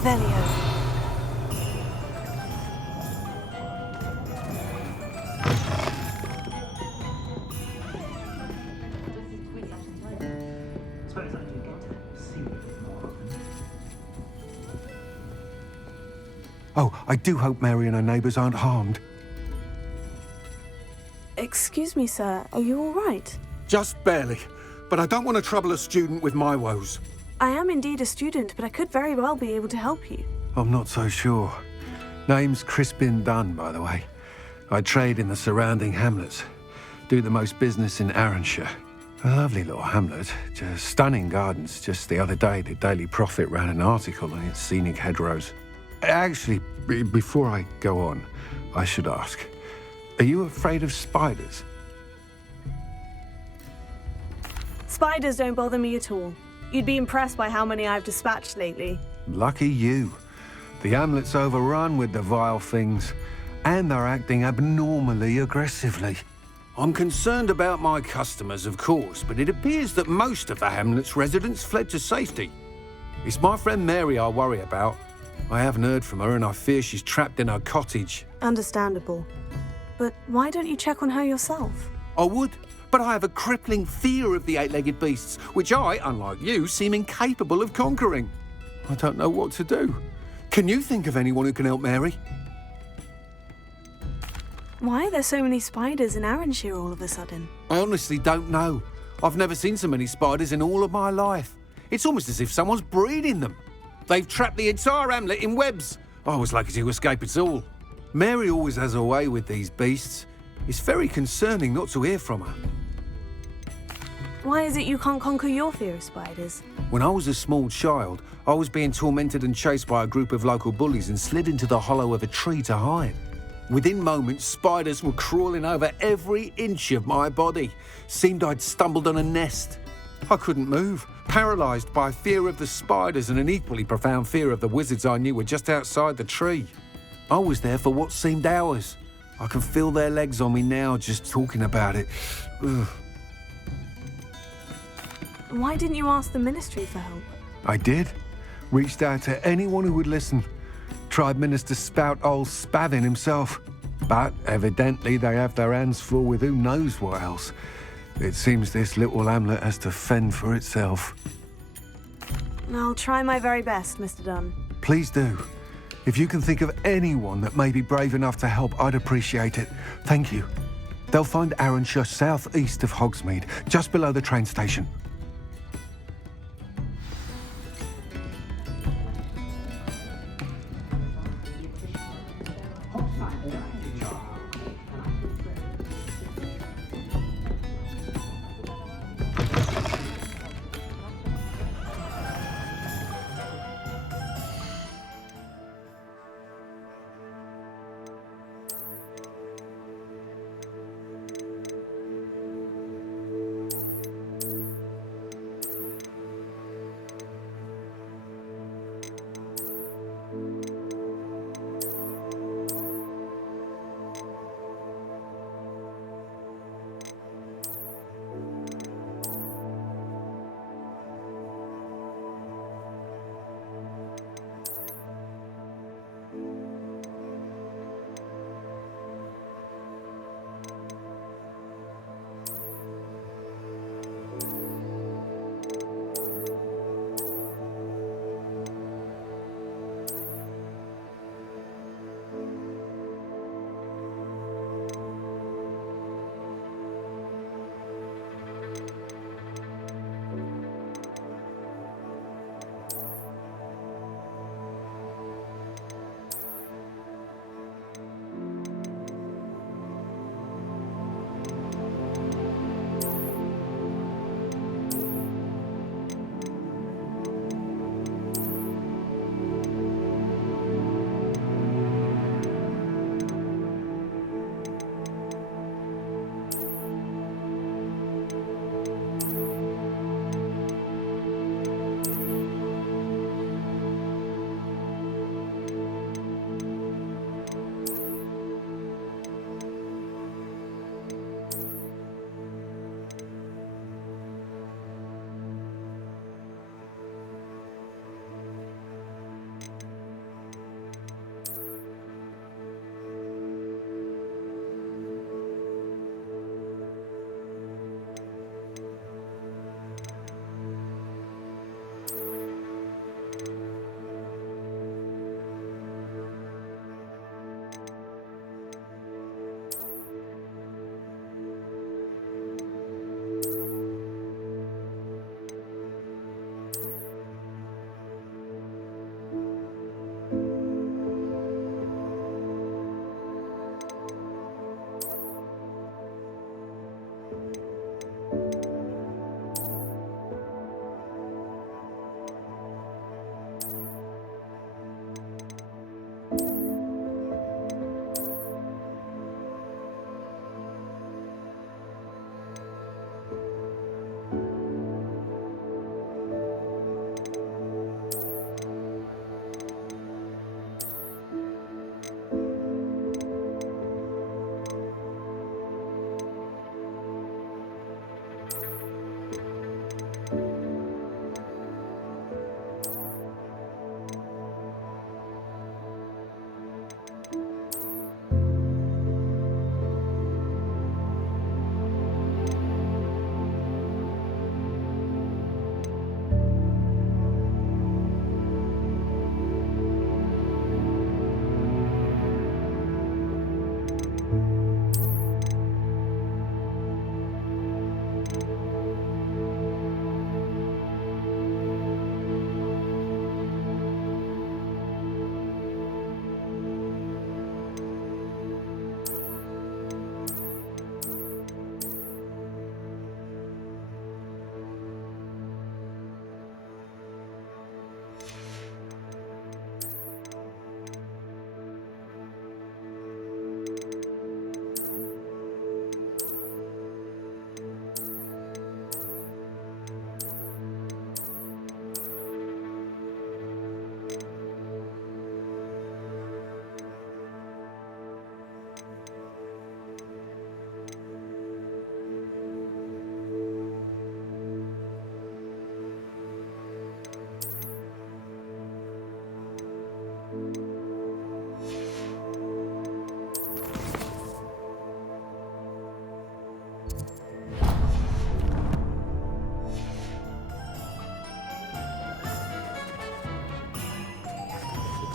Revelio. Oh, I do hope Mary and her neighbours aren't harmed. Excuse me, sir. Are you all right? Just barely. But I don't want to trouble a student with my woes. I am indeed a student, but I could very well be able to help you. I'm not so sure. Name's Crispin Dunn, by the way. I trade in the surrounding hamlets. Do the most business in Arranshire. A lovely little hamlet. Just stunning gardens. Just the other day, the Daily Prophet ran an article on its scenic hedgerows. Actually, before I go on, I should ask, are you afraid of spiders? Spiders don't bother me at all. You'd be impressed by how many I've dispatched lately. Lucky you. The hamlet's overrun with the vile things, and they're acting abnormally aggressively. I'm concerned about my customers, of course, but it appears that most of the hamlet's residents fled to safety. It's my friend Mary I worry about. I haven't heard from her, and I fear she's trapped in her cottage. Understandable. But why don't you check on her yourself? I would, but I have a crippling fear of the eight-legged beasts, which I, unlike you, seem incapable of conquering. I don't know what to do. Can you think of anyone who can help Mary? Why are there so many spiders in Arranshire all of a sudden? I honestly don't know. I've never seen so many spiders in all of my life. It's almost as if someone's breeding them. They've trapped the entire hamlet in webs. I was lucky to escape it all. Mary always has a way with these beasts. It's very concerning not to hear from her. Why is it you can't conquer your fear of spiders? When I was a small child, I was being tormented and chased by a group of local bullies and slid into the hollow of a tree to hide. Within moments, spiders were crawling over every inch of my body. Seemed I'd stumbled on a nest. I couldn't move, paralysed by fear of the spiders and an equally profound fear of the wizards I knew were just outside the tree. I was there for what seemed hours. I can feel their legs on me now just talking about it. Ugh. Why didn't you ask the ministry for help? I did. Reached out to anyone who would listen. Tried Minister Spout old Spavin himself. But evidently they have their hands full with who knows what else. It seems this little hamlet has to fend for itself. I'll try my very best, Mr. Dunn. Please do. If you can think of anyone that may be brave enough to help, I'd appreciate it. Thank you. They'll find Arranshire southeast of Hogsmeade, just below the train station.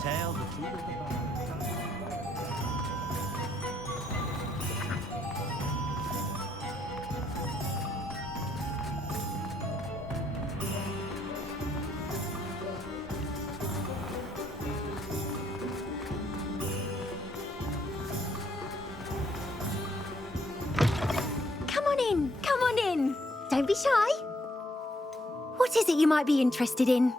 tell the truth of the matter. Come on in. Don't be shy. What is it you might be interested in?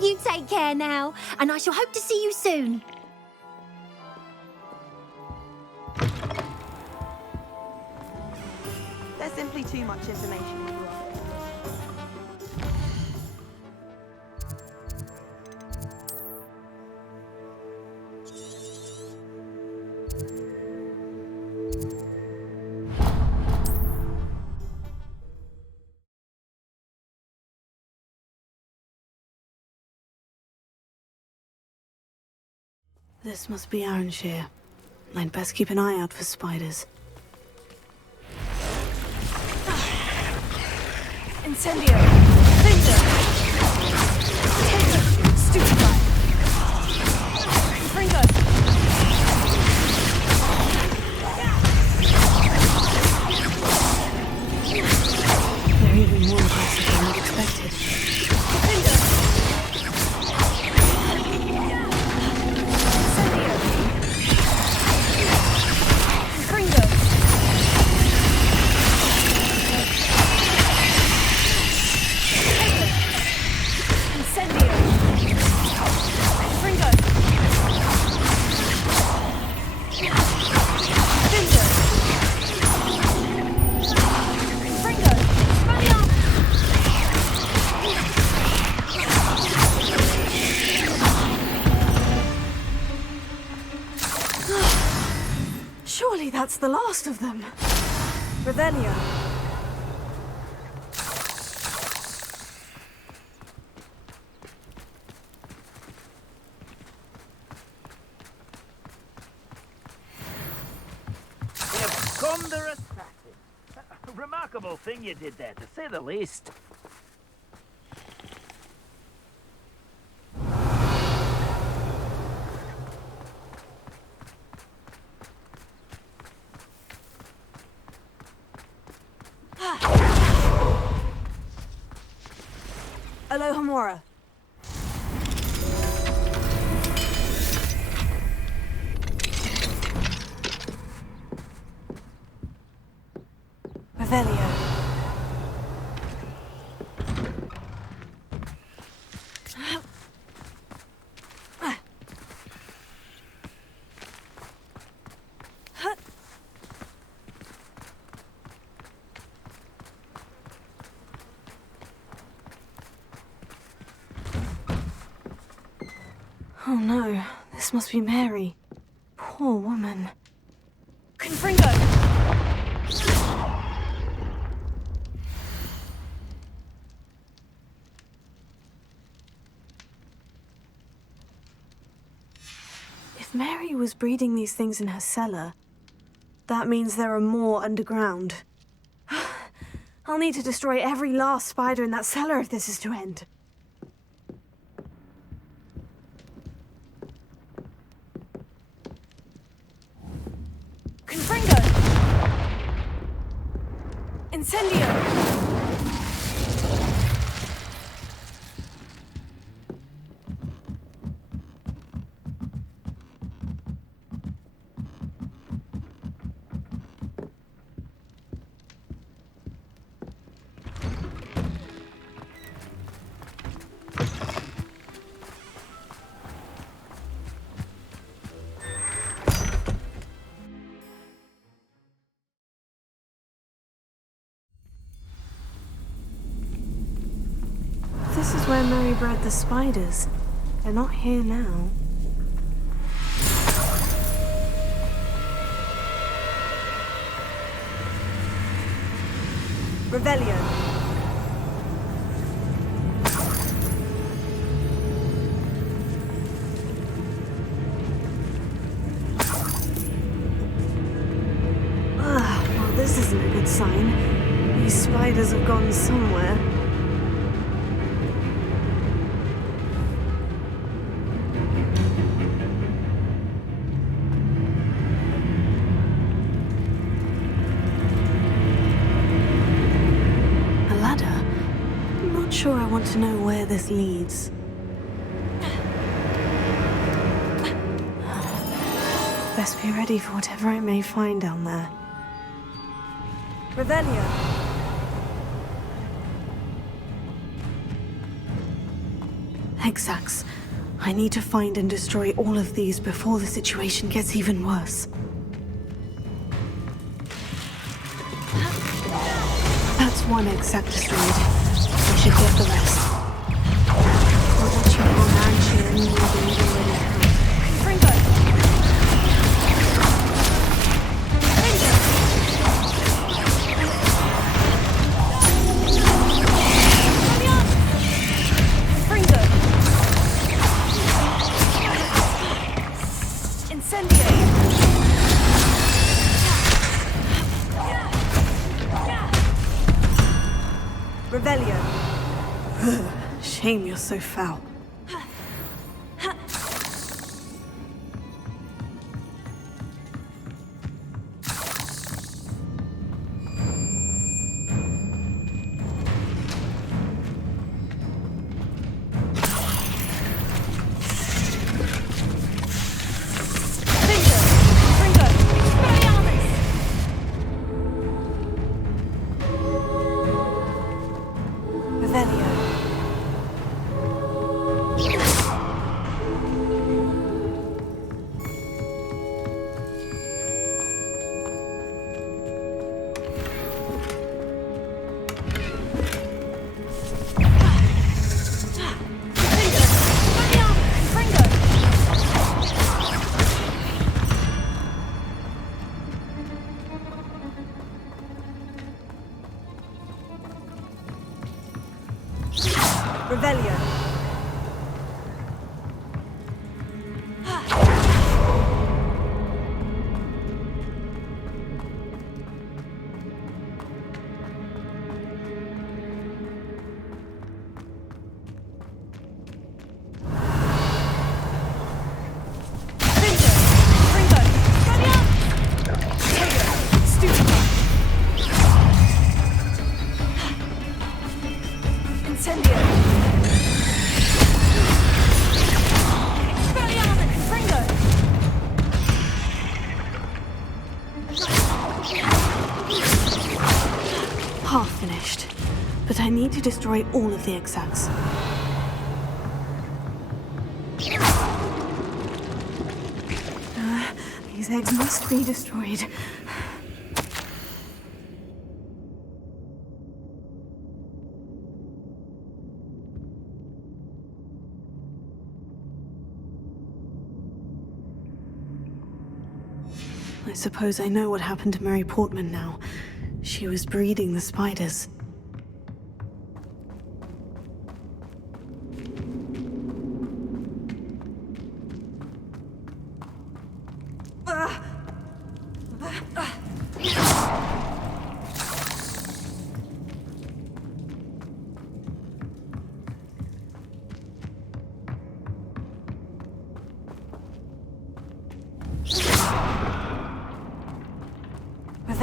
You take care now, and I shall hope to see you soon. There's simply too much information. This must be Ironshire. I'd best keep an eye out for spiders. Incendio! Finger! Stupefy! Fringo! They're even more aggressive than I'd expected. Finger! Surely that's the last of them. Revelio. Ponderous practice. A remarkable thing you did there, to say the least. Alohomora. Revelio. Oh no, this must be Mary. Poor woman. Confringo! If Mary was breeding these things in her cellar, That means there are more underground. I'll need to destroy every last spider in that cellar if this is to end. Confringo! Incendio! This is where Mary bred the spiders. They're not here now. Revelio. Well, this isn't a good sign. These spiders have gone somewhere. Sure, I want to know where this leads. Best be ready for whatever I may find down there. Revelio. Hexax. I need to find and destroy all of these before the situation gets even worse. That's one Hexac destroyed. I should get the rest. I'll let you go mansion and leave already. Fringo! Fringo! Incendio! Revelio. Shame you're so foul. Revelio. Half finished, but I need to destroy all of the exacts. These eggs must be destroyed. I suppose I know what happened to Mary Portman now. She was breeding the spiders.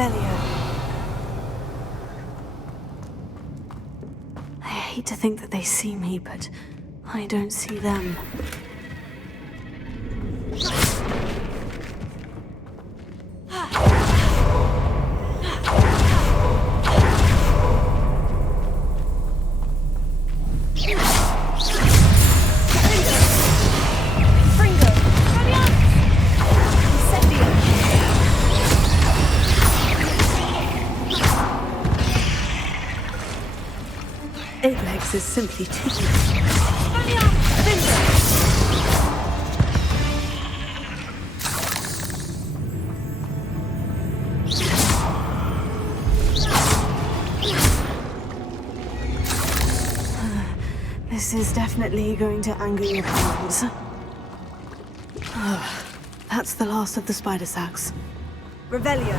Revelio. I hate to think that they see me, but I don't see them. Eight legs is simply too This is definitely going to anger your parents. That's the last of the spider sacks. Revelio.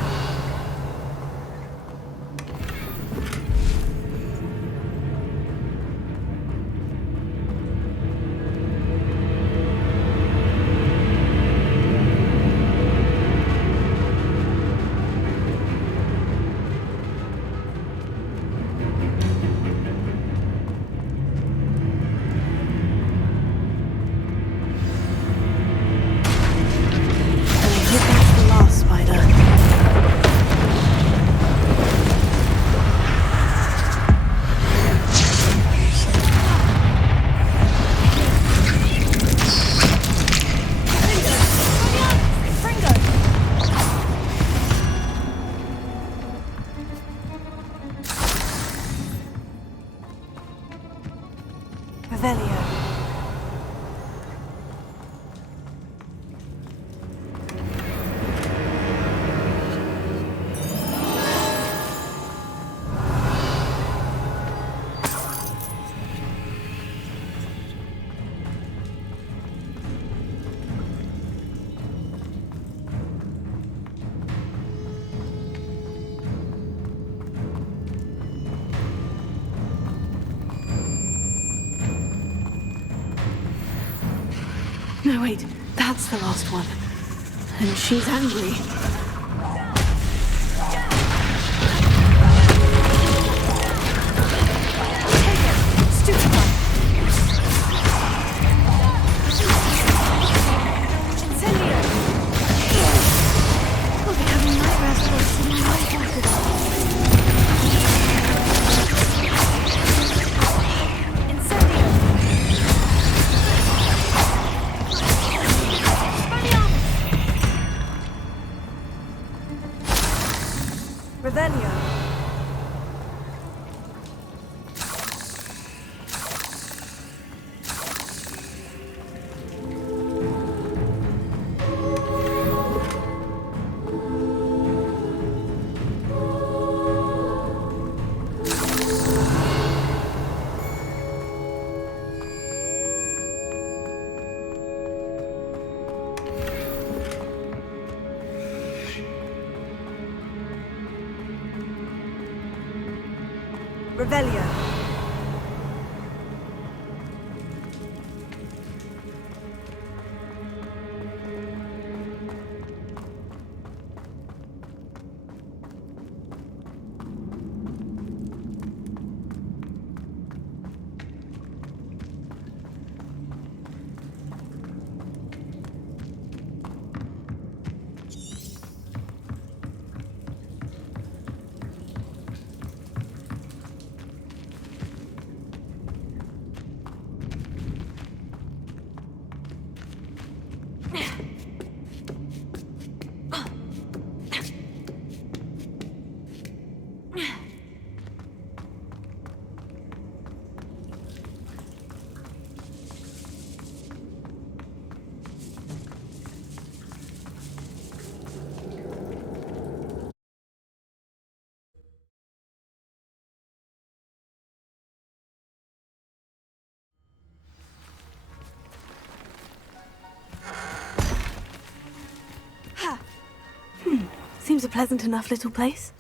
Revelio. No, wait, that's the last one. And she's angry. Stupid one. Incendio! I'll be having nightmares for us in my life after this. Revelio. Revelio. Seems a pleasant enough little place.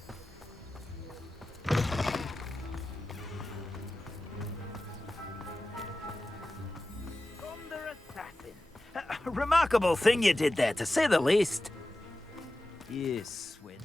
Remarkable thing you did there, to say the least. Yes, when...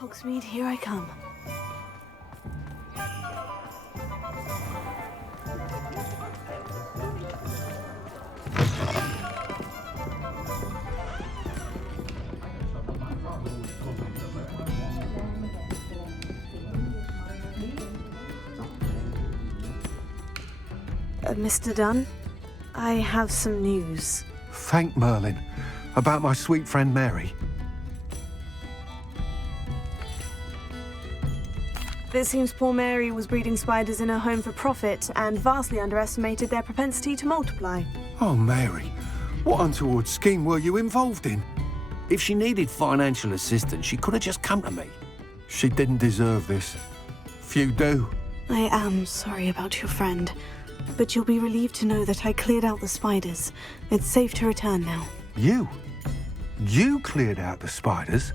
Hogsmeade, here I come. Mr. Dunn, I have some news. Thank Merlin. About my sweet friend Mary. It seems poor Mary was breeding spiders in her home for profit and vastly underestimated their propensity to multiply. Oh, Mary, what untoward scheme were you involved in? If she needed financial assistance, she could have just come to me. She didn't deserve this. Few do. I am sorry about your friend, but you'll be relieved to know that I cleared out the spiders. It's safe to return now. You? You cleared out the spiders?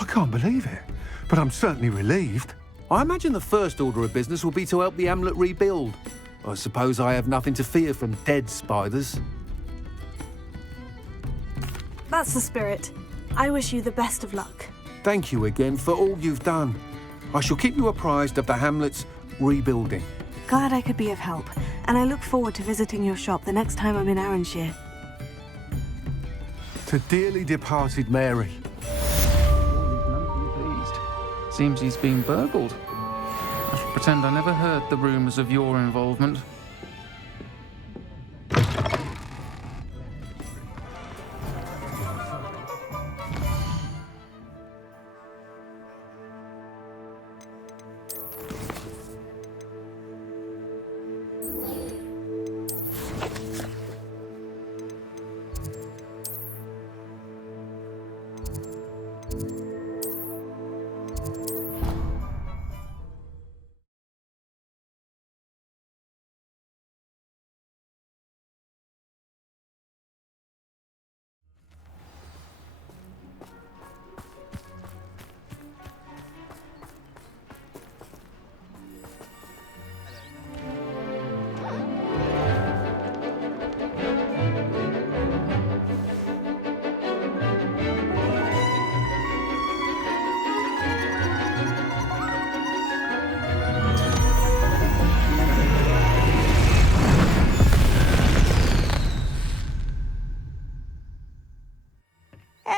I can't believe it, but I'm certainly relieved. I imagine the first order of business will be to help the hamlet rebuild. I suppose I have nothing to fear from dead spiders. That's the spirit. I wish you the best of luck. Thank you again for all you've done. I shall keep you apprised of the hamlet's rebuilding. Glad I could be of help, and I look forward to visiting your shop the next time I'm in Arranshire. To dearly departed Mary. Seems he's been burgled. I shall pretend I never heard the rumours of your involvement.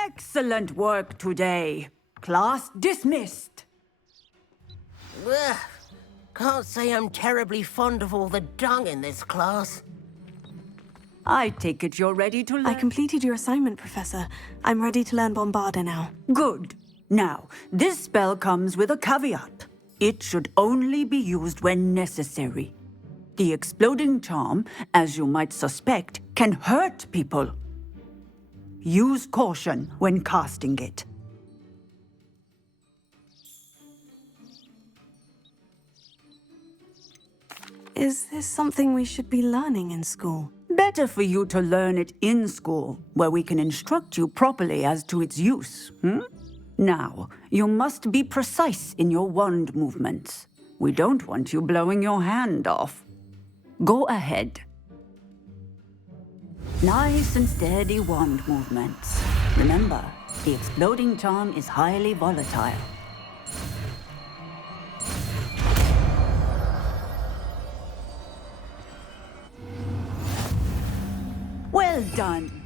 Excellent work today. Class dismissed. Ugh. Can't say I'm terribly fond of all the dung in this class. I take it you're ready to learn. I completed your assignment, Professor. I'm ready to learn Bombarda now. Good. Now, this spell comes with a caveat. It should only be used when necessary. The exploding charm, as you might suspect, can hurt people. Use caution when casting it. Is this something we should be learning in school? Better for you to learn it in school, where we can instruct you properly as to its use. Now, you must be precise in your wand movements. We don't want you blowing your hand off. Go ahead. Nice and steady wand movements. Remember, the exploding charm is highly volatile. Well done.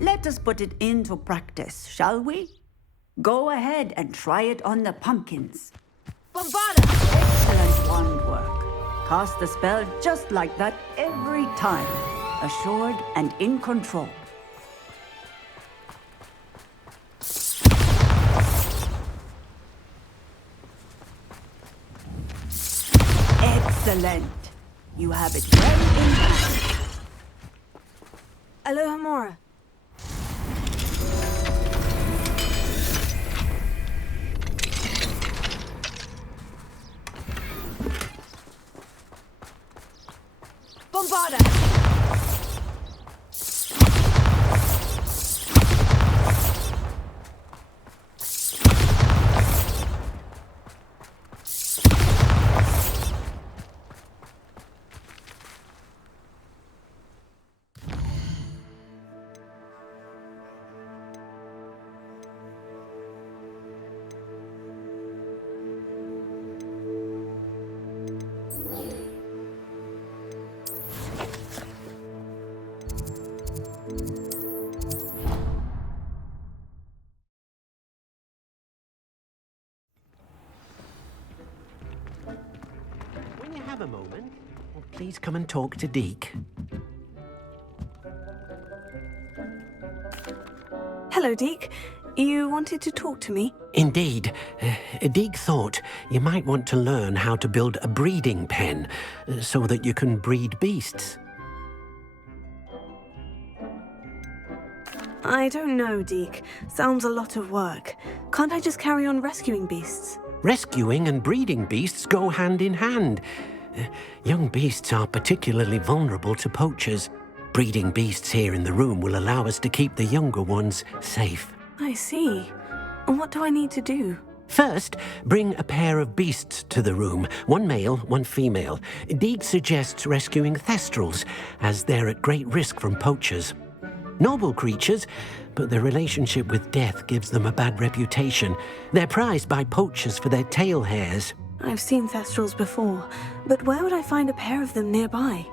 Let us put it into practice, shall we? Go ahead and try it on the pumpkins. Bombarda! Excellent wand work. Cast the spell just like that every time. Assured and in control. Excellent. You have it well in hand. Aloha Mora. harder! When you have a moment, please come and talk to Deke. Hello, Deke. You wanted to talk to me? Indeed. Deke thought you might want to learn how to build a breeding pen so that you can breed beasts. I don't know, Deke. Sounds a lot of work. Can't I just carry on rescuing beasts? Rescuing and breeding beasts go hand in hand. Young beasts are particularly vulnerable to poachers. Breeding beasts here in the room will allow us to keep the younger ones safe. I see. And what do I need to do? First, bring a pair of beasts to the room. One male, one female. Deke suggests rescuing thestrals, as they're at great risk from poachers. Noble creatures, but their relationship with death gives them a bad reputation. They're prized by poachers for their tail hairs. I've seen thestrals before, but where would I find a pair of them nearby?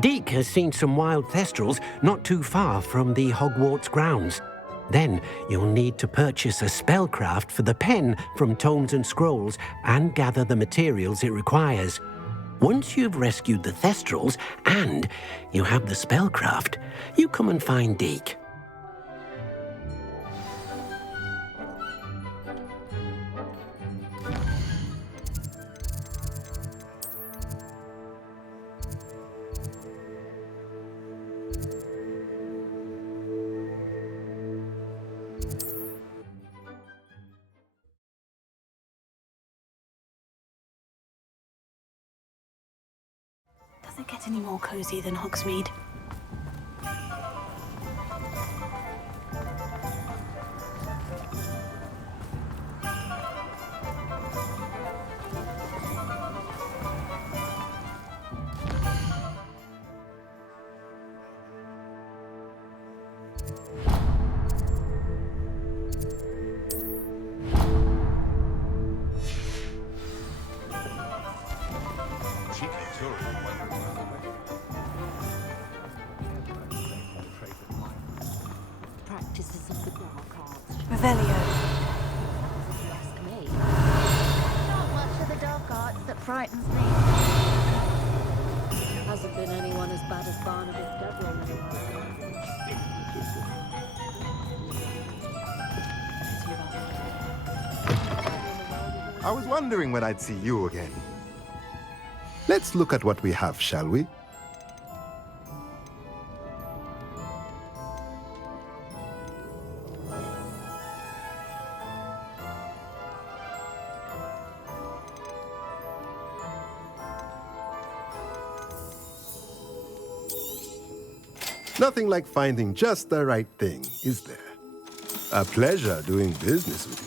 Deke has seen some wild thestrals not too far from the Hogwarts grounds. Then you'll need to purchase a spellcraft for the pen from Tomes and Scrolls and gather the materials it requires. Once you've rescued the thestrals and you have the spellcraft, you come and find Deke. Does it get any more cozy than Hogsmeade? Practices of the dark arts. Revelio. If you ask me. Not much of the dark arts that frightens me. Hasn't been anyone as bad as Barnabas Deverell. I was wondering when I'd see you again. Let's look at what we have, shall we? Nothing like finding just the right thing, is there? A pleasure doing business with you.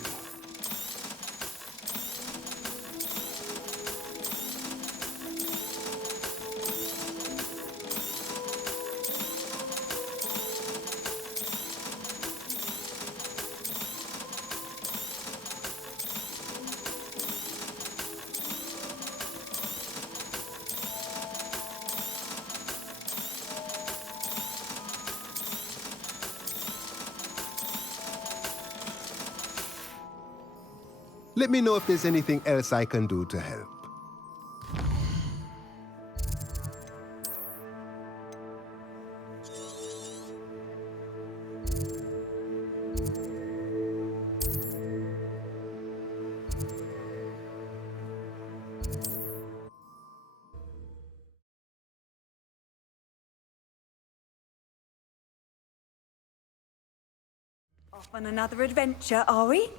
Let me know if there's anything else I can do to help. Off on another adventure, are we?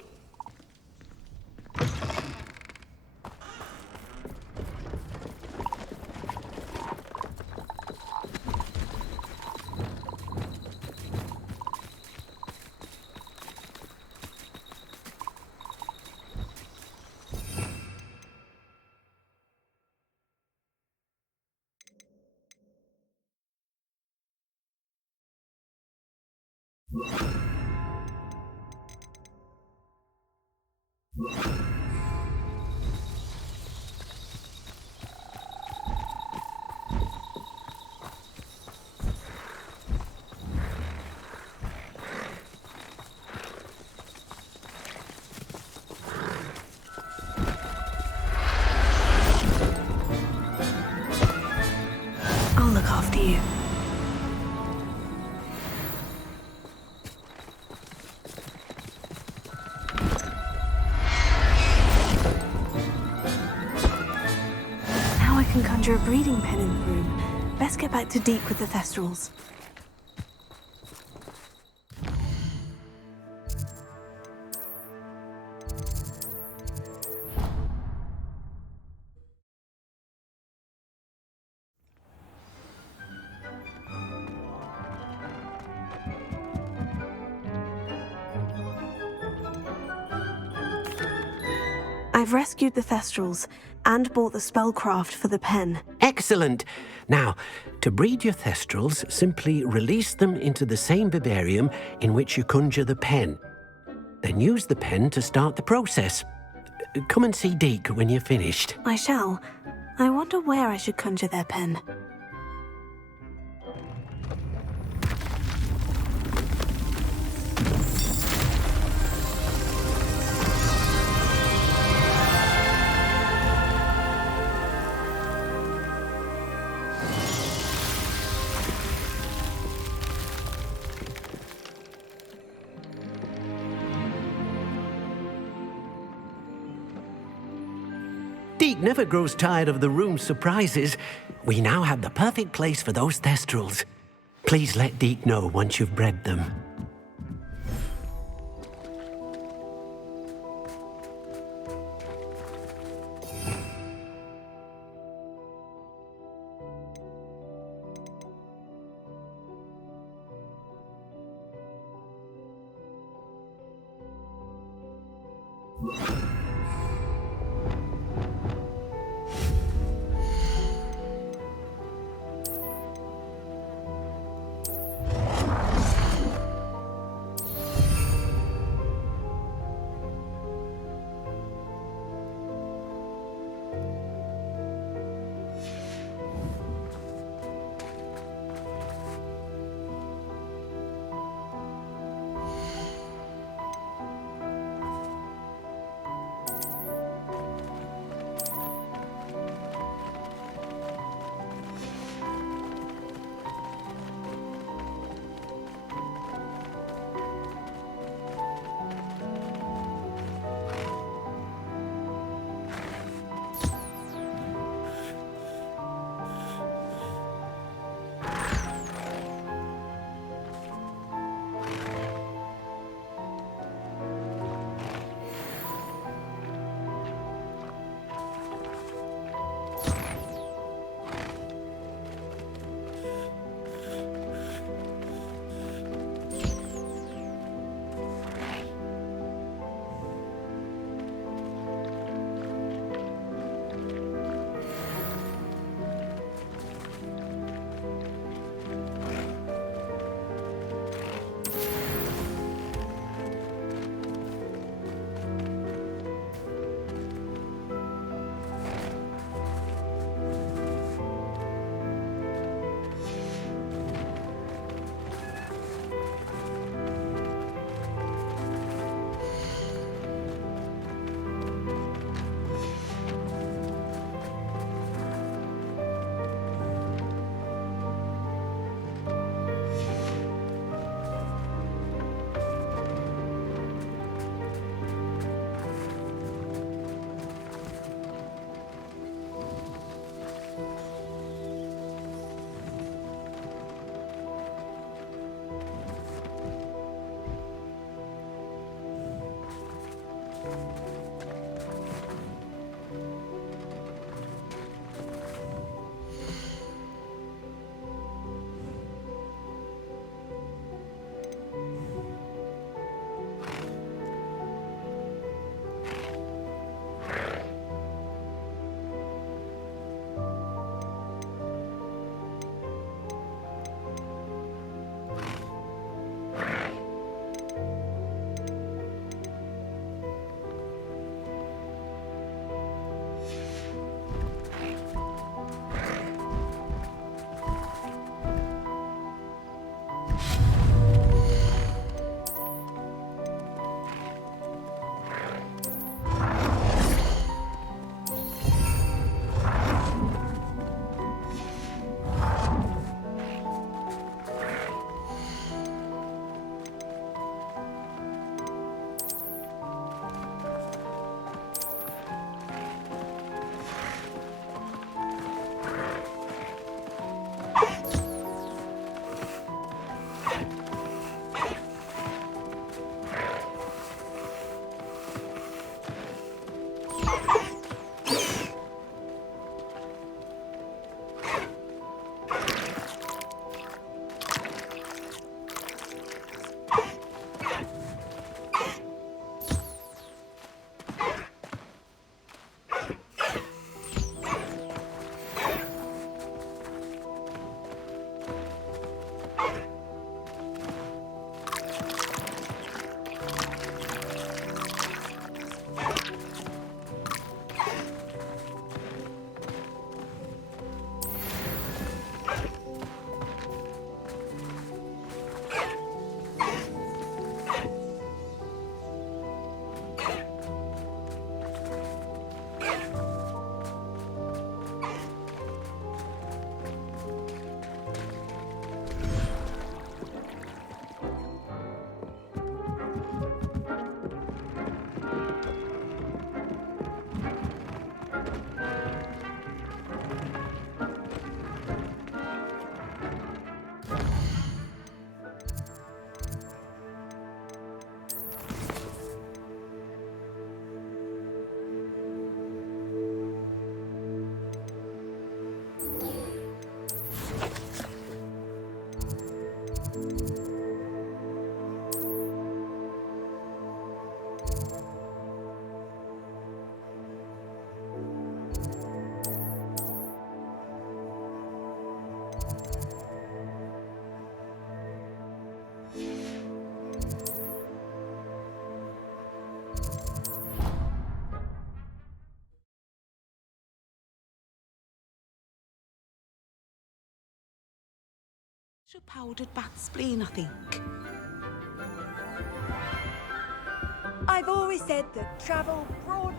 I'll look after you. Now I can conjure a breeding pen in the room. Best get back to Deke with the Thestrals. I've rescued the Thestrals and bought the spellcraft for the pen. Excellent. Now, to breed your Thestrals, simply release them into the same vivarium in which you conjure the pen. Then use the pen to start the process. Come and see Deke when you're finished. I shall. I wonder where I should conjure their pen. Deke never grows tired of the room's surprises. We now have the perfect place for those Thestrals. Please let Deke know once you've bred them. Powdered bat spleen, I think. I've always said that travel broadens.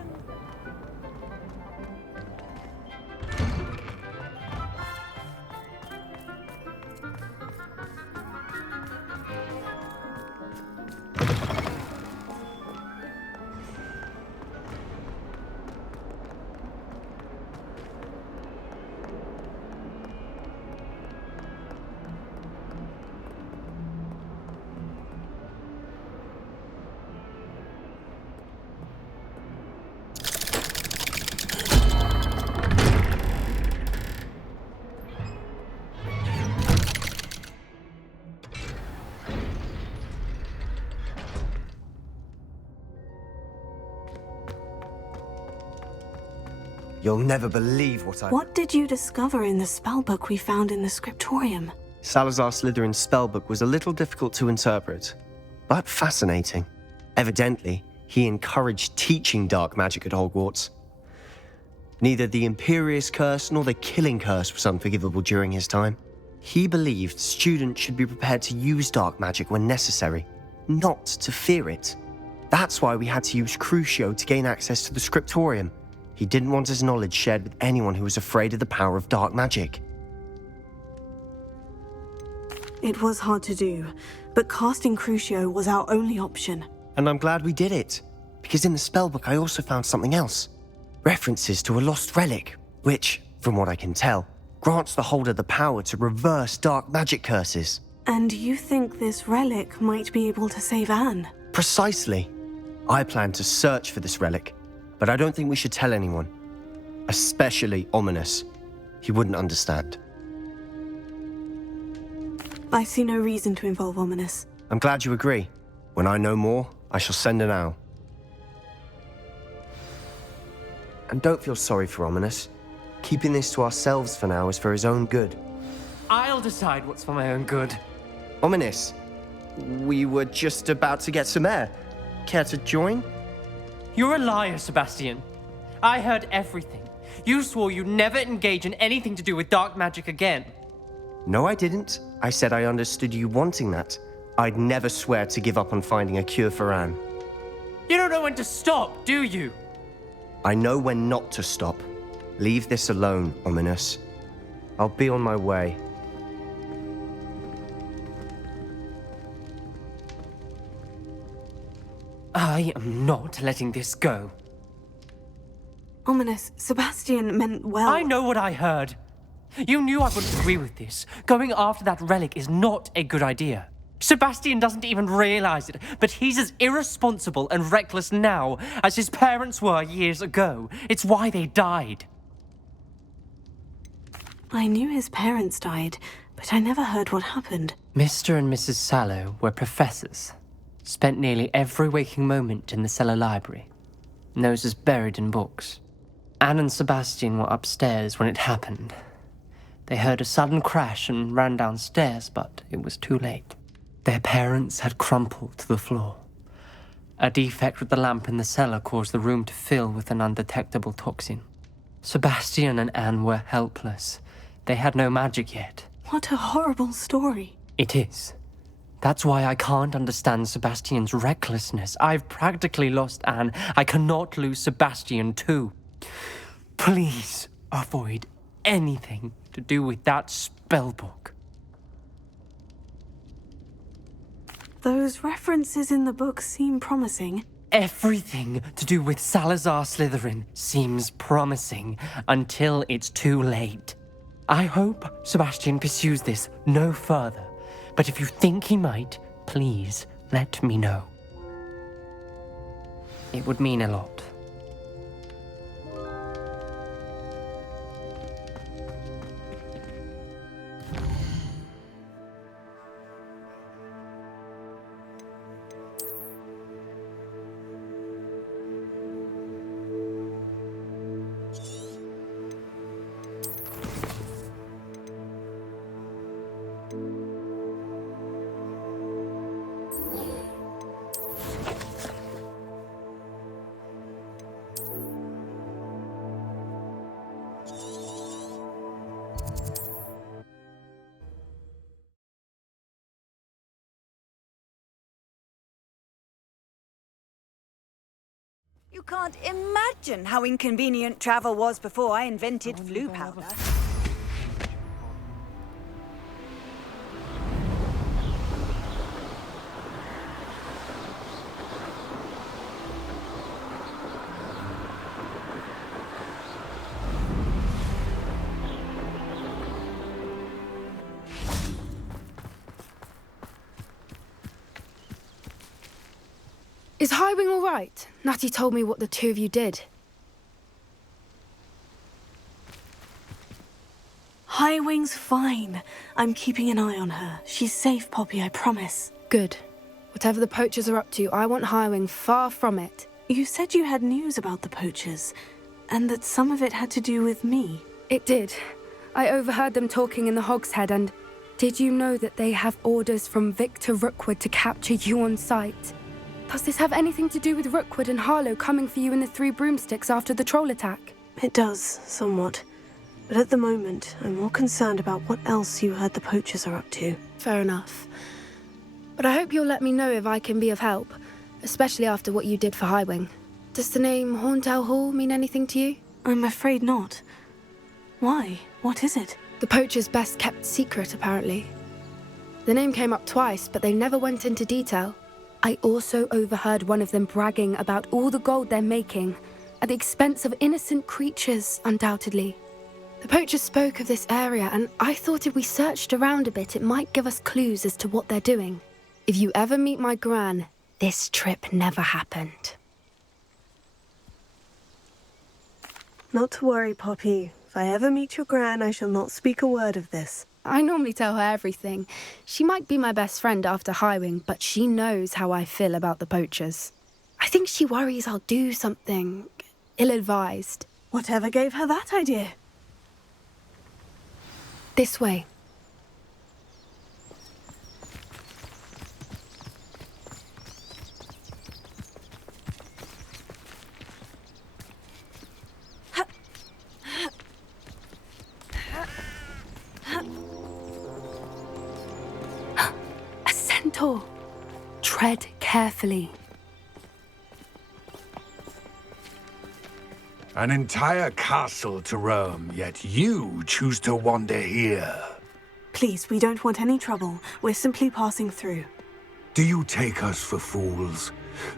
You'll never believe what I... What did you discover in the spellbook we found in the scriptorium? Salazar Slytherin's spellbook was a little difficult to interpret, but fascinating. Evidently, he encouraged teaching dark magic at Hogwarts. Neither the Imperious Curse nor the Killing Curse was unforgivable during his time. He believed students should be prepared to use dark magic when necessary, not to fear it. That's why we had to use Crucio to gain access to the scriptorium. He didn't want his knowledge shared with anyone who was afraid of the power of dark magic. It was hard to do, but casting Crucio was our only option. And I'm glad we did it, because in the spellbook I also found something else. References to a lost relic, which, from what I can tell, grants the holder the power to reverse dark magic curses. And you think this relic might be able to save Anne? Precisely. I plan to search for this relic, but I don't think we should tell anyone. Especially Ominous. He wouldn't understand. I see no reason to involve Ominous. I'm glad you agree. When I know more, I shall send an owl. And don't feel sorry for Ominous. Keeping this to ourselves for now is for his own good. I'll decide what's for my own good. Ominous, we were just about to get some air. Care to join? You're a liar, Sebastian. I heard everything. You swore you'd never engage in anything to do with dark magic again. No, I didn't. I said I understood you wanting that. I'd never swear to give up on finding a cure for Anne. You don't know when to stop, do you? I know when not to stop. Leave this alone, Ominous. I'll be on my way. I am not letting this go. Ominous, Sebastian meant well. I know what I heard. You knew I wouldn't agree with this. Going after that relic is not a good idea. Sebastian doesn't even realize it, but he's as irresponsible and reckless now as his parents were years ago. It's why they died. I knew his parents died, but I never heard what happened. Mr. and Mrs. Sallow were professors. Spent nearly every waking moment in the cellar library. Noses buried in books. Anne and Sebastian were upstairs when it happened. They heard a sudden crash and ran downstairs, but it was too late. Their parents had crumpled to the floor. A defect with the lamp in the cellar caused the room to fill with an undetectable toxin. Sebastian and Anne were helpless. They had no magic yet. What a horrible story. It is. That's why I can't understand Sebastian's recklessness. I've practically lost Anne. I cannot lose Sebastian too. Please avoid anything to do with that spellbook. Those references in the book seem promising. Everything to do with Salazar Slytherin seems promising until it's too late. I hope Sebastian pursues this no further, but if you think he might, please let me know. It would mean a lot. You can't imagine how inconvenient travel was before I invented flu powder. Is Highwing all right? Natty told me what the two of you did. Highwing's fine. I'm keeping an eye on her. She's safe, Poppy, I promise. Good. Whatever the poachers are up to, I want Highwing far from it. You said you had news about the poachers, and that some of it had to do with me. It did. I overheard them talking in the Hogshead, and did you know that they have orders from Victor Rookwood to capture you on sight? Does this have anything to do with Rookwood and Harlow coming for you in the Three Broomsticks after the troll attack? It does, somewhat. But at the moment, I'm more concerned about what else you heard the poachers are up to. Fair enough. But I hope you'll let me know if I can be of help, especially after what you did for Highwing. Does the name Horndale Hall mean anything to you? I'm afraid not. Why? What is it? The poachers' best kept secret, apparently. The name came up twice, but they never went into detail. I also overheard one of them bragging about all the gold they're making, at the expense of innocent creatures, undoubtedly. The poachers spoke of this area, and I thought if we searched around a bit, it might give us clues as to what they're doing. If you ever meet my gran, this trip never happened. Not to worry, Poppy. If I ever meet your gran, I shall not speak a word of this. I normally tell her everything. She might be my best friend after Highwing, but she knows how I feel about the poachers. I think she worries I'll do something ill-advised. Whatever gave her that idea? This way. Tread carefully. An entire castle to roam, yet you choose to wander here. Please, we don't want any trouble. We're simply passing through. Do you take us for fools?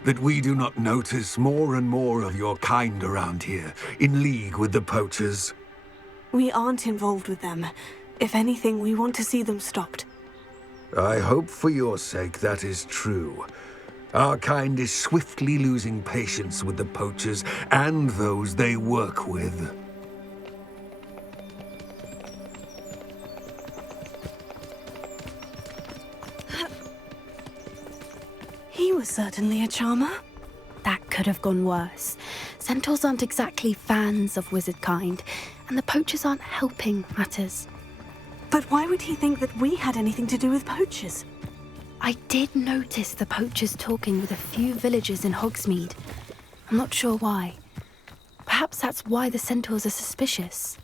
That we do not notice more and more of your kind around here, in league with the poachers? We aren't involved with them. If anything, we want to see them stopped. I hope for your sake that is true. Our kind is swiftly losing patience with the poachers and those they work with. He was certainly a charmer. That could have gone worse. Centaurs aren't exactly fans of wizard kind, and the poachers aren't helping matters. But why would he think that we had anything to do with poachers? I did notice the poachers talking with a few villagers in Hogsmeade. I'm not sure why. Perhaps that's why the centaurs are suspicious.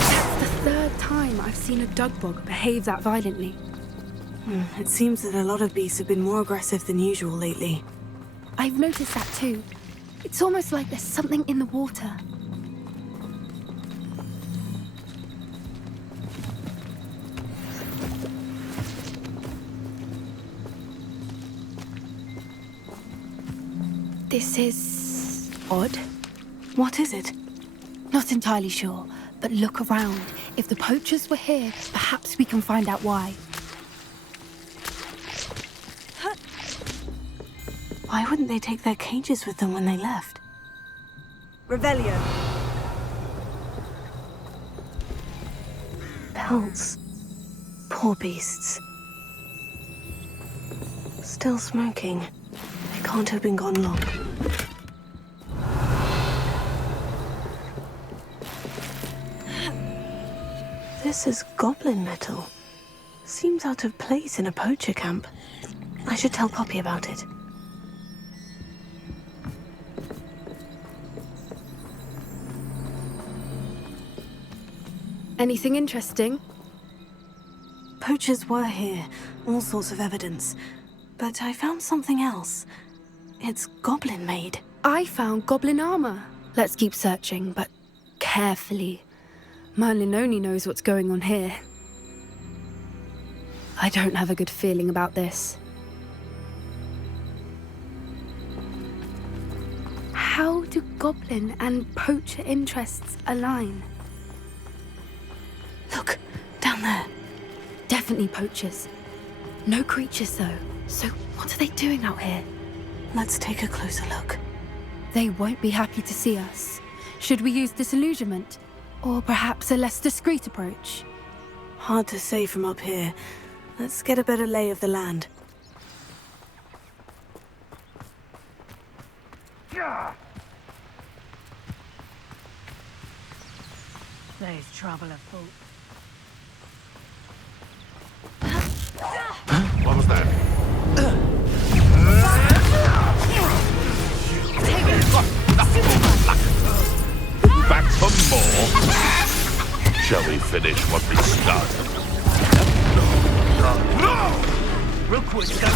That's the third time I've seen a dugbog behave that violently. It seems that a lot of beasts have been more aggressive than usual lately. I've noticed that too. It's almost like there's something in the water. This is odd. What is it? Not entirely sure, but look around. If the poachers were here, perhaps we can find out why. Why wouldn't they take their cages with them when they left? Revelio. Pelts. Poor beasts. Still smoking. They can't have been gone long. This is goblin metal. Seems out of place in a poacher camp. I should tell Poppy about it. Anything interesting? Poachers were here, all sorts of evidence. But I found something else. It's goblin-made. I found goblin armor. Let's keep searching, but carefully. Merlin only knows what's going on here. I don't have a good feeling about this. How do goblin and poacher interests align? Look, down there. Definitely poachers. No creatures, though. So what are they doing out here? Let's take a closer look. They won't be happy to see us. Should we use disillusionment? Or perhaps a less discreet approach? Hard to say from up here. Let's get a better lay of the land. There's trouble afoot. What was that? Back for more? Shall we finish what we started? No! Rookwood, go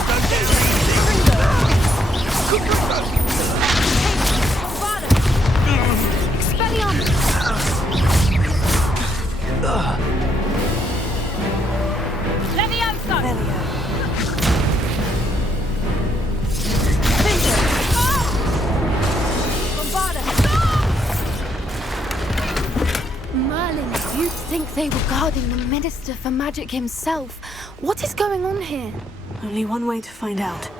Merlin, you'd think they were guarding the Minister for Magic himself. What is going on here? Only one way to find out.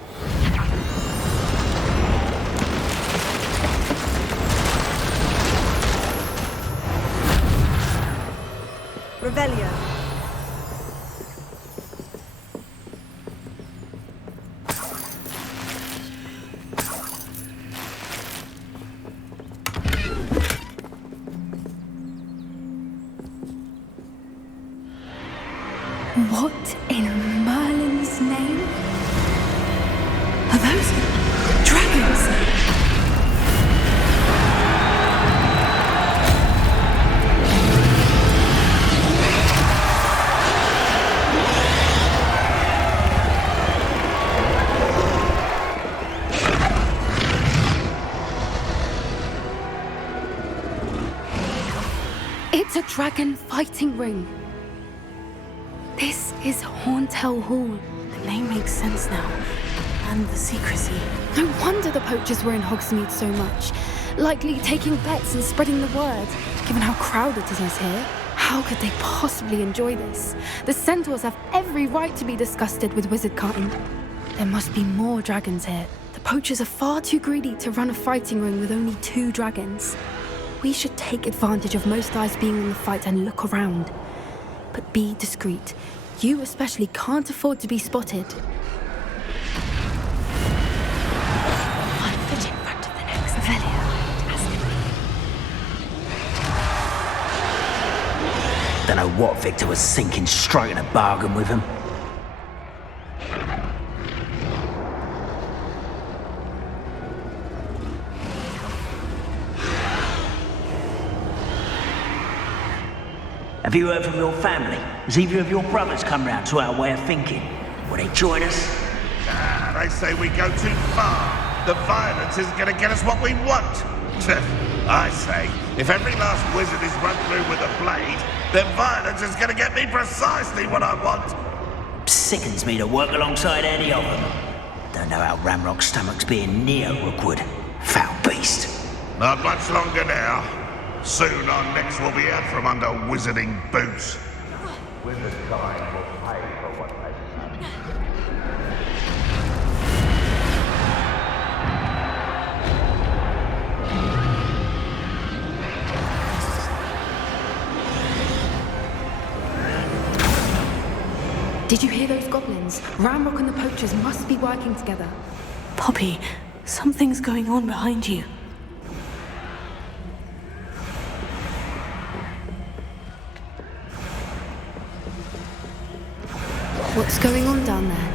Revelio. What in Merlin's name? Are those dragons? It's a dragon fighting ring. This is Horntail Hall. The name makes sense now. And the secrecy. No wonder the poachers were in Hogsmeade so much. Likely taking bets and spreading the word. Given how crowded it is here, how could they possibly enjoy this? The centaurs have every right to be disgusted with wizard kind. There must be more dragons here. The poachers are far too greedy to run a fighting ring with only 2 dragons. We should take advantage of most eyes being in the fight and look around. But be discreet. You especially can't afford to be spotted. One foot in front of the next. Revelio. Don't know what Victor was thinking, striking a bargain with him. Have you heard from your family? Has either of your brothers come round to our way of thinking? Will they join us? They say we go too far. The violence isn't going to get us what we want. I say, if every last wizard is run through with a blade, then violence is going to get me precisely what I want. Sickens me to work alongside any of them. Don't know how Ramrock's stomach's being near Rookwood. Foul beast. Not much longer now. Soon our necks will be out from under wizarding boots. Wizard kind will pay for what they've Did you hear those goblins? Ramrock and the poachers must be working together. Poppy, something's going on behind you. What's going on down there?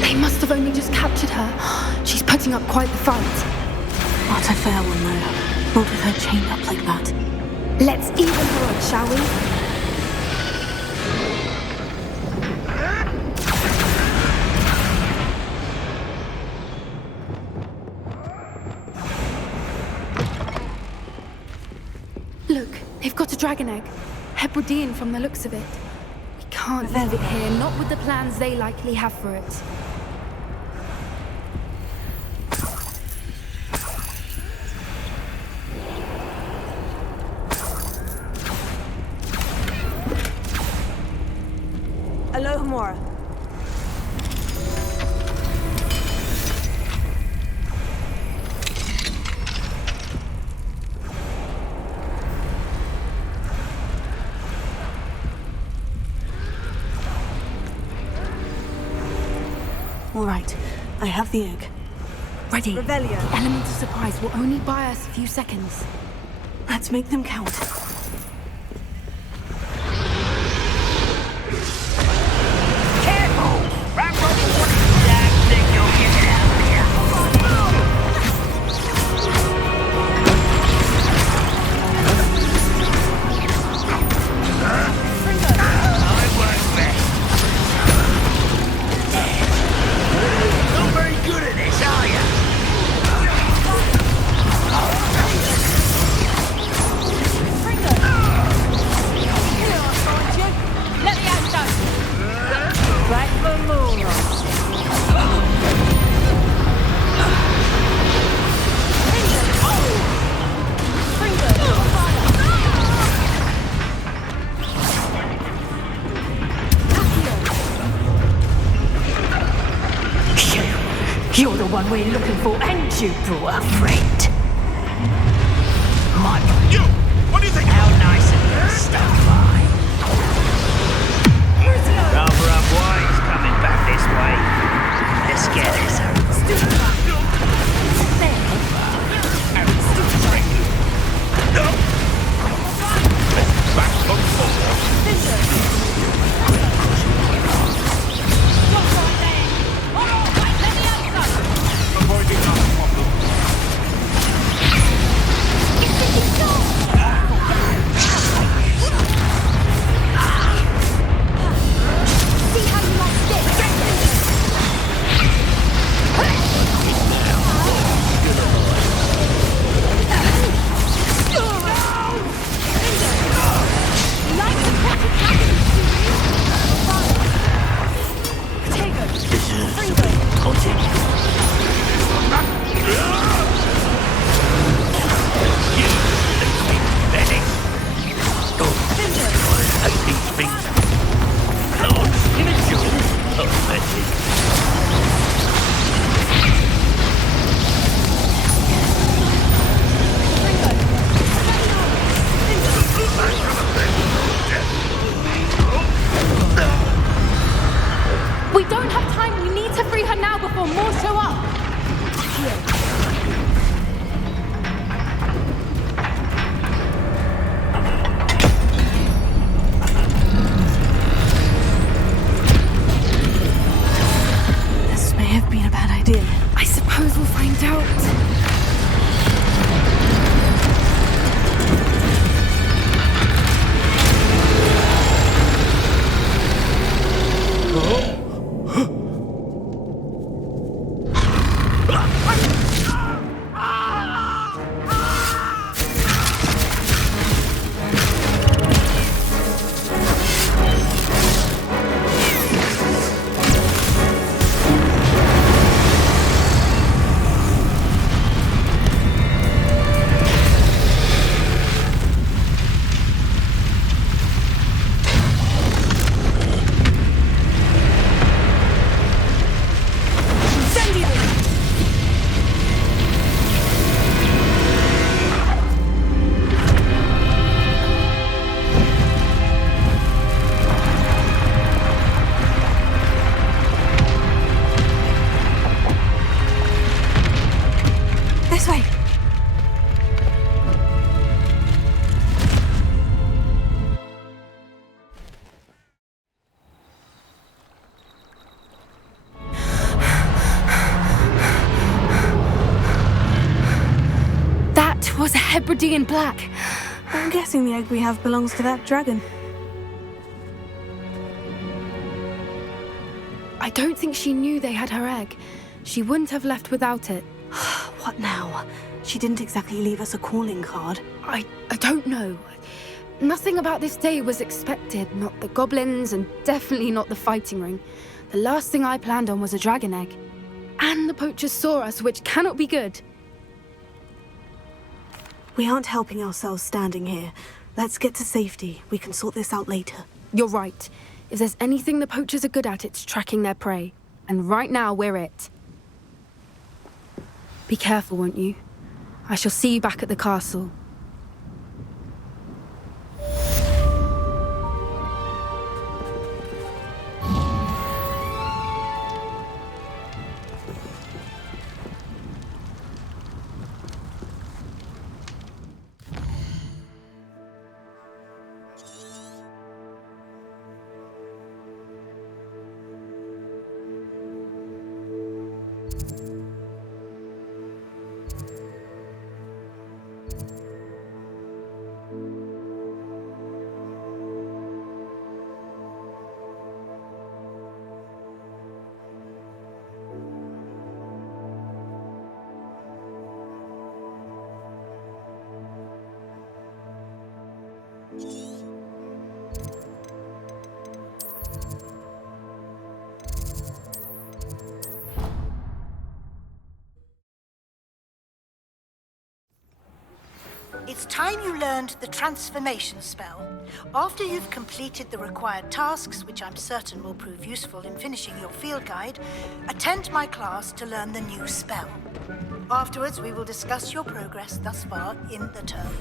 They must have only just captured her. She's putting up quite the fight. Not a fair one, though. Not with her chained up like that. Let's even her up, shall we? Look, they've got a dragon egg. Hebridean from the looks of it. We can't leave it here, not with the plans they likely have for it. Alohomora. All right, I have the egg. Ready. Revelio. Element of surprise will only buy us a few seconds. Let's make them count. Careful! Ramrock will want to damn thing you'll get it out of here. I work best. Not very good at this, are you? Let me out, son. Back the moon. You're the one we're looking for, and you brought a friend. Mike. You! What do you think? How nice of you to stop by. Rather unwise coming back this way. Let's get this Back on forward. Avoiding our problem. was a Hebridean black. I'm guessing the egg we have belongs to that dragon. I don't think she knew they had her egg. She wouldn't have left without it. What now? She didn't exactly leave us a calling card. I don't know. Nothing about this day was expected. Not the goblins, and definitely not the fighting ring. The last thing I planned on was a dragon egg. And the poachers saw us, which cannot be good. We aren't helping ourselves standing here. Let's get to safety. We can sort this out later. You're right. If there's anything the poachers are good at, it's tracking their prey. And right now, we're it. Be careful, won't you? I shall see you back at the castle. It's time you learned the transformation spell. After you've completed the required tasks, which I'm certain will prove useful in finishing your field guide, attend my class to learn the new spell. Afterwards, we will discuss your progress thus far in the term.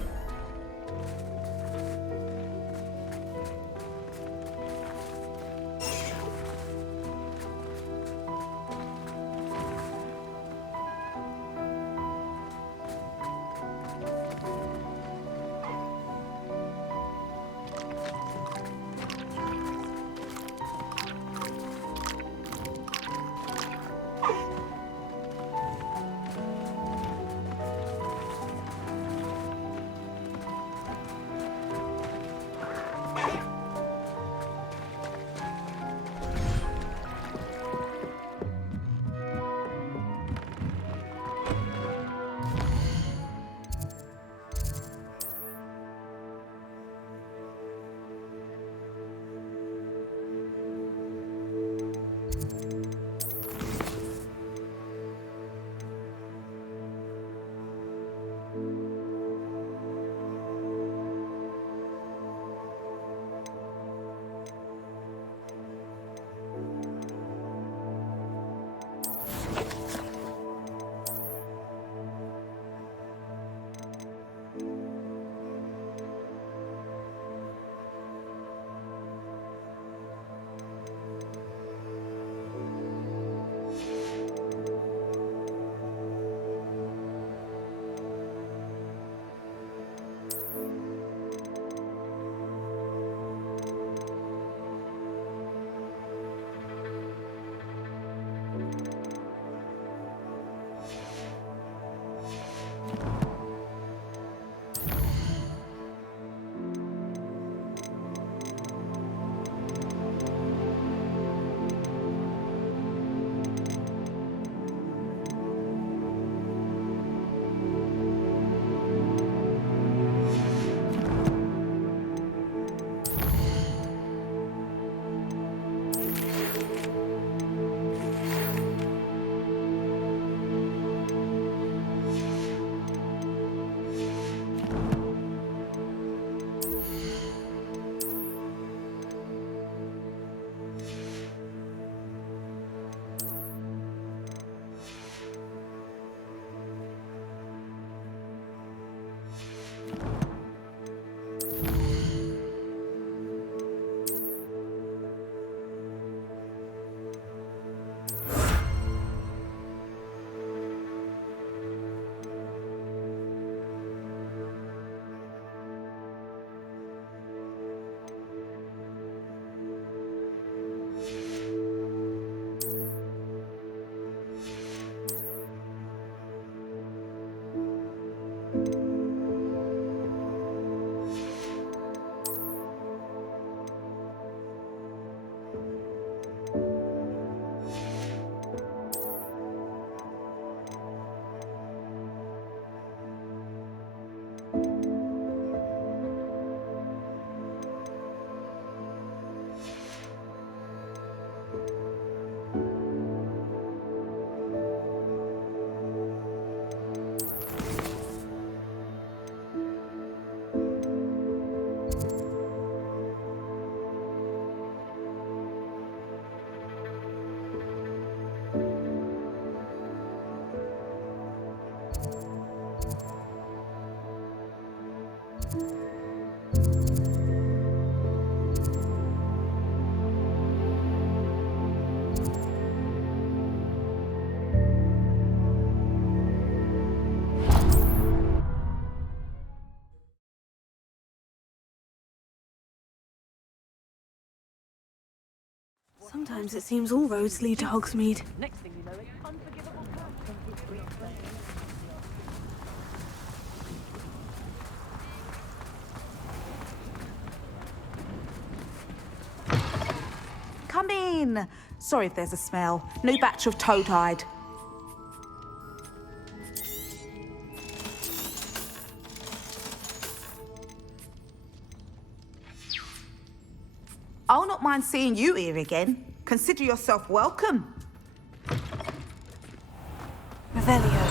Sometimes it seems all roads lead to Hogsmeade. Next thing you know, it's unforgivable. Come in. Sorry if there's a smell. New batch of toad-hide. I'll not mind seeing you here again. Consider yourself welcome. Revelio.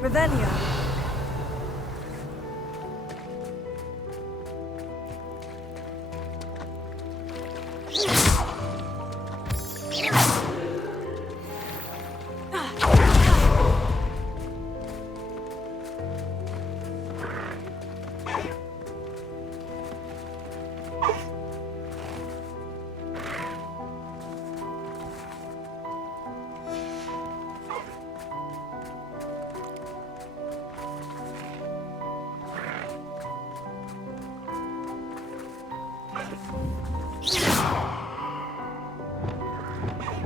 Revelio.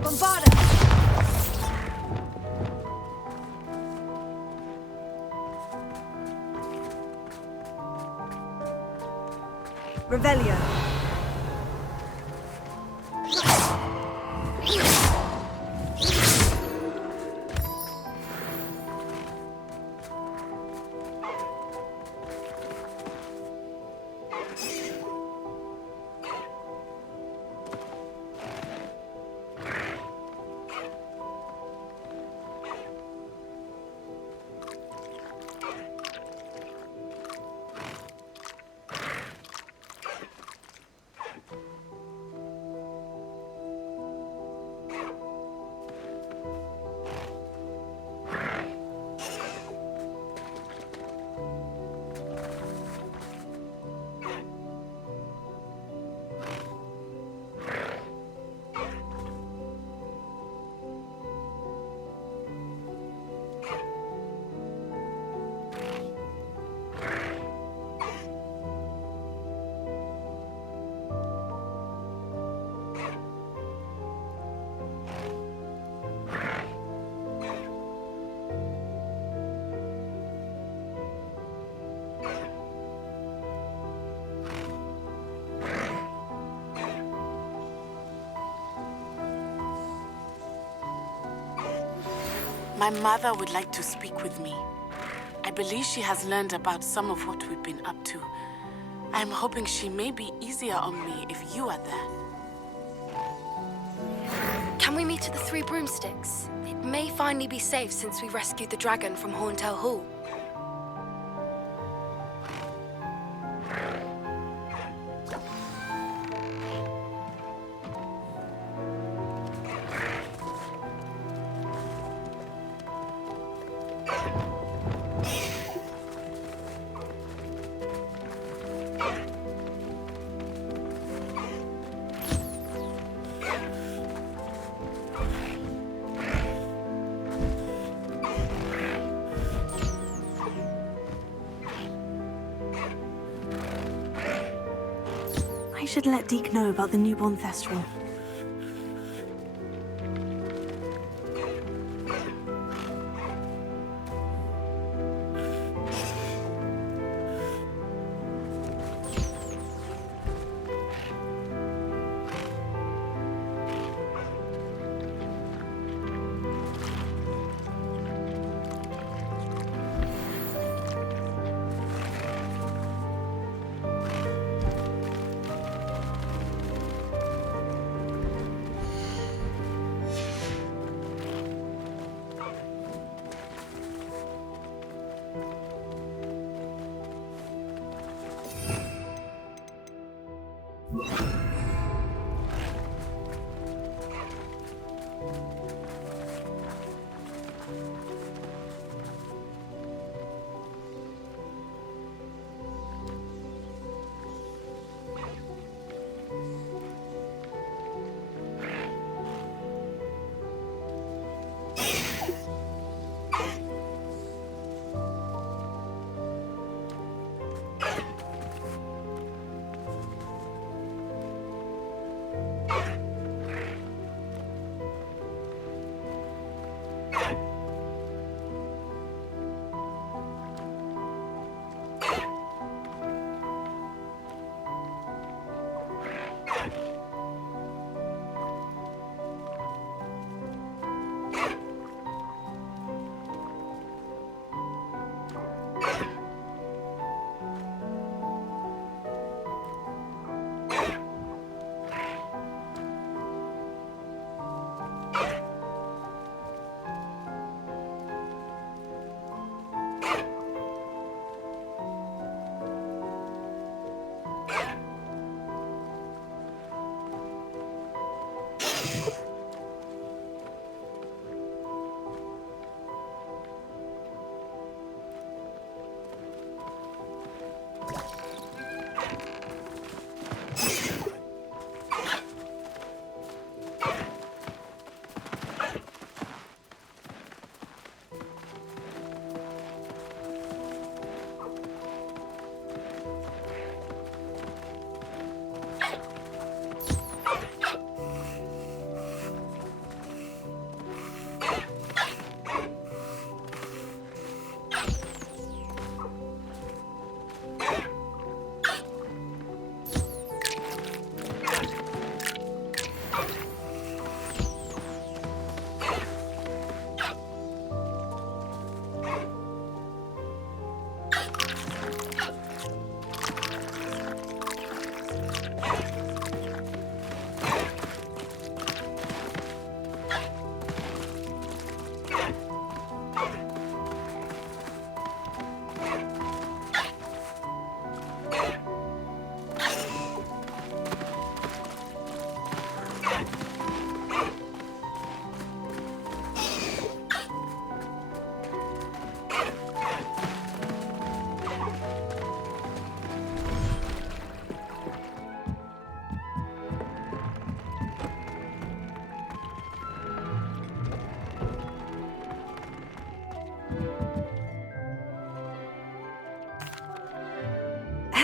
Bombarda! Revelio. My mother would like to speak with me. I believe she has learned about some of what we've been up to. I'm hoping she may be easier on me if you are there. Can we meet at the Three Broomsticks? It may finally be safe since we rescued the dragon from Horntail Hall. I should let Deke know about the newborn Thestral.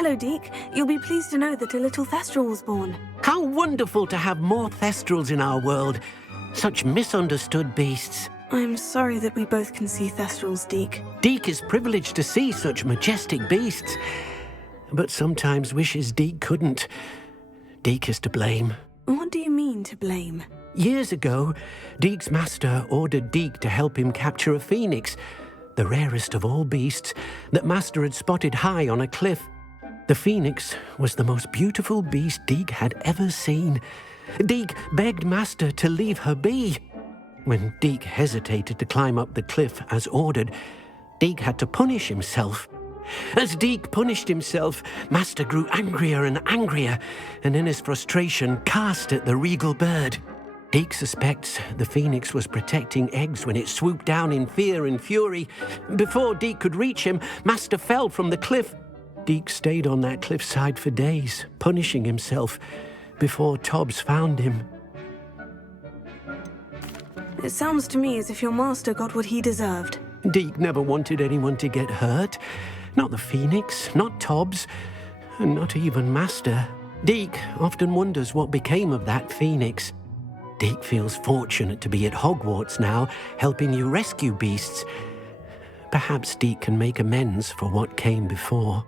Hello, Deke. You'll be pleased to know that a little Thestral was born. How wonderful to have more Thestrals in our world. Such misunderstood beasts. I'm sorry that we both can see Thestrals, Deke. Deke is privileged to see such majestic beasts, but sometimes wishes Deke couldn't. Deke is to blame. What do you mean to blame? Years ago, Deek's master ordered Deek to help him capture a phoenix, the rarest of all beasts that Master had spotted high on a cliff. The phoenix was the most beautiful beast Deek had ever seen. Deek begged Master to leave her be. When Deek hesitated to climb up the cliff as ordered, Deek had to punish himself. As Deek punished himself, Master grew angrier and angrier, and in his frustration cast at the regal bird. Deek suspects the phoenix was protecting eggs when it swooped down in fear and fury. Before Deek could reach him, Master fell from the cliff. Deek stayed on that cliffside for days, punishing himself, before Tobbs found him. It sounds to me as if your master got what he deserved. Deek never wanted anyone to get hurt. Not the phoenix, not Tobbs, and not even Master. Deek often wonders what became of that phoenix. Deek feels fortunate to be at Hogwarts now, helping you rescue beasts. Perhaps Deek can make amends for what came before.